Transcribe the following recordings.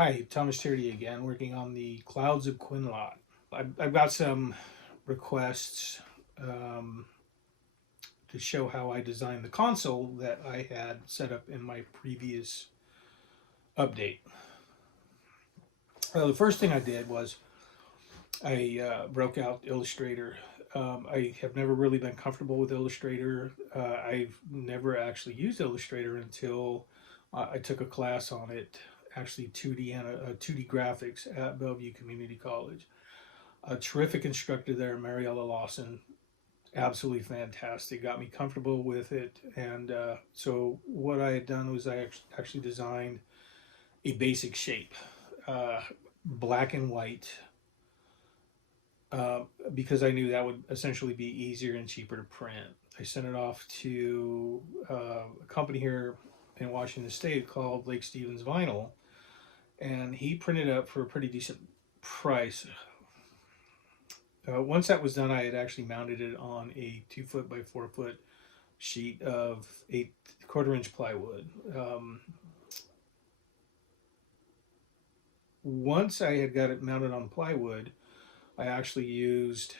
Hi, Thomas Tierney again, working on the Clouds of Quin'lat. I've got some requests um, to show how I designed the console that I had set up in my previous update. The first thing I did was I broke out Illustrator. I have never really been comfortable with Illustrator. I've never actually used Illustrator until I took a class on it, actually 2D and 2D graphics at Bellevue Community College. A terrific instructor there, Mariella Lawson, absolutely fantastic. Got me comfortable with it, and so what I had done was I actually designed a basic shape, uh, black and white, uh, because I knew that would essentially be easier and cheaper to print. I sent it off to a company here in Washington State called Lake Stevens Vinyl, and he printed up for a pretty decent price. Once that was done, I had actually mounted it on a 2 foot by 4 foot sheet of 8 1/4 inch plywood. Once I had got it mounted on plywood, I actually used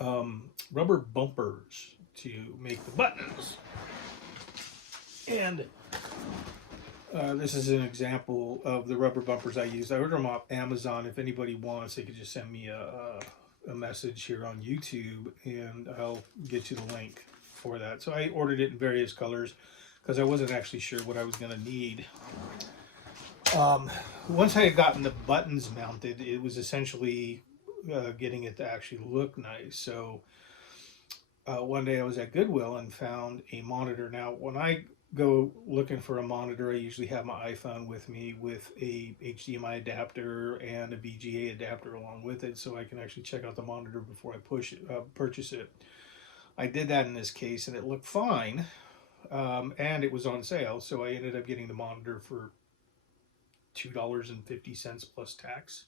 rubber bumpers to make the buttons. And this is an example of the rubber bumpers I used. I ordered them off Amazon. If anybody wants, they could just send me a message here on YouTube, and I'll get you the link for that. So I ordered it in various colors because I wasn't actually sure what I was going to need. Once I had gotten the buttons mounted, it was essentially getting it to actually look nice. So one day I was at Goodwill and found a monitor. Now, when I go looking for a monitor, I usually have my iPhone with me with a HDMI adapter and a VGA adapter along with it, so I can actually check out the monitor before I purchase it. I did that in this case, and it looked fine, and it was on sale, so I ended up getting the monitor for $2.50 plus tax.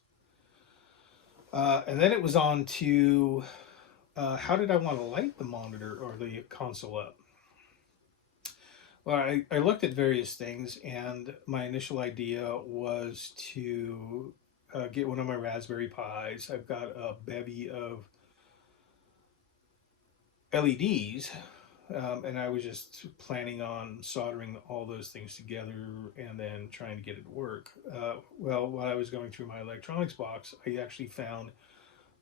And then it was on to how did I want to light the monitor or the console up? Well, I looked at various things, and my initial idea was to get one of my Raspberry Pis. I've got a bevy of LEDs, and I was just planning on soldering all those things together and then trying to get it to work. Well, while I was going through my electronics box, I actually found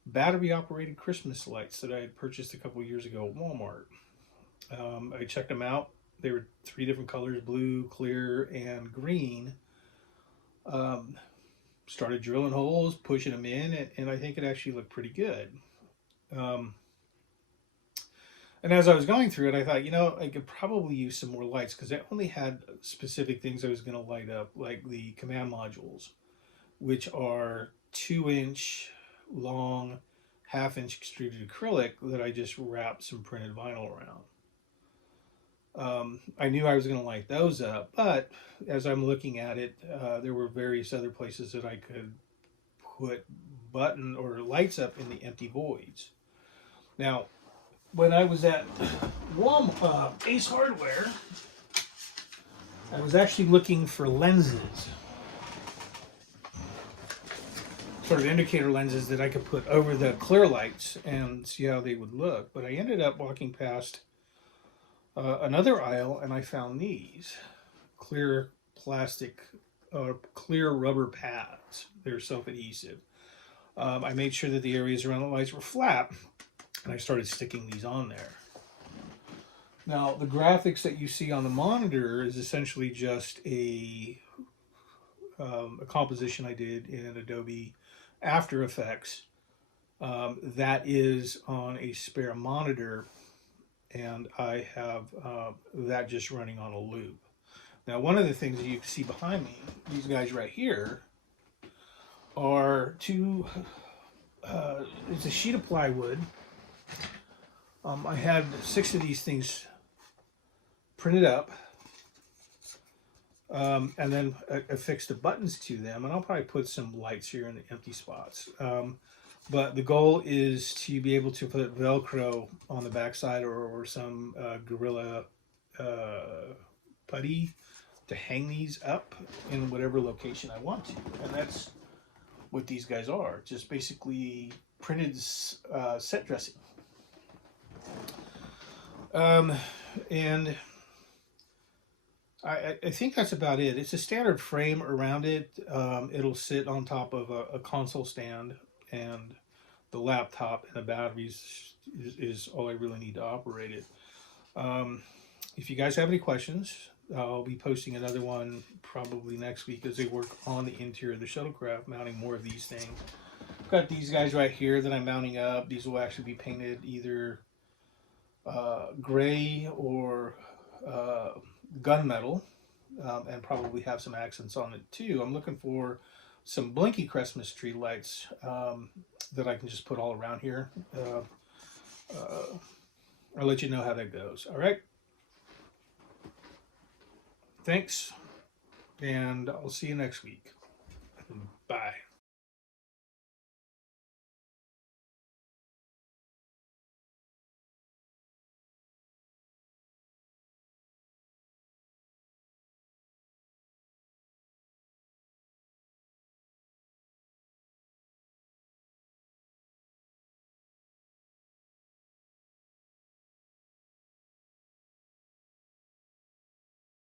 battery-operated Christmas lights that I had purchased a couple years ago at Walmart. I checked them out. They were 3 different colors: blue, clear, and green. Started drilling holes, pushing them in, and I think it actually looked pretty good. Um, and as I was going through it, I thought, I could probably use some more lights because I only had specific things I was going to light up, like the command modules, which are 2 inch long, 1/2 inch extruded acrylic that I just wrapped some printed vinyl around. I knew I was going to light those up, but as I'm looking at it, there were various other places that I could put button or lights up in the empty voids. Now, when I was at Ace Hardware, I was actually looking for lenses, sort of indicator lenses that I could put over the clear lights and see how they would look. But I ended up walking past another aisle, and I found these clear plastic, clear rubber pads. They're self-adhesive. I made sure that the areas around the lights were flat, and I started sticking these on there. Now, the graphics that you see on the monitor is essentially just a composition I did in Adobe After Effects. That is on a spare monitor, and I have that just running on a loop. Now, one of the things that you can see behind me, these guys right here, are it's a sheet of plywood. I had 6 of these things printed up, and then affixed the buttons to them, and I'll probably put some lights here in the empty spots. But the goal is to be able to put Velcro on the backside or some Gorilla putty to hang these up in whatever location I want to. And that's what these guys are, just basically printed set dressing. And I think that's about it. It's a standard frame around it. It'll sit on top of a console stand, and the laptop and the batteries is all I really need to operate it. If you guys have any questions, I'll be posting another one probably next week as they work on the interior of the shuttlecraft, mounting more of these things. Got these guys right here that I'm mounting up. These will actually be painted either gray or gunmetal, and probably have some accents on it too. I'm looking for some blinky Christmas tree lights that I can just put all around here. I'll let you know how that goes. All right. Thanks, and I'll see you next week. Bye.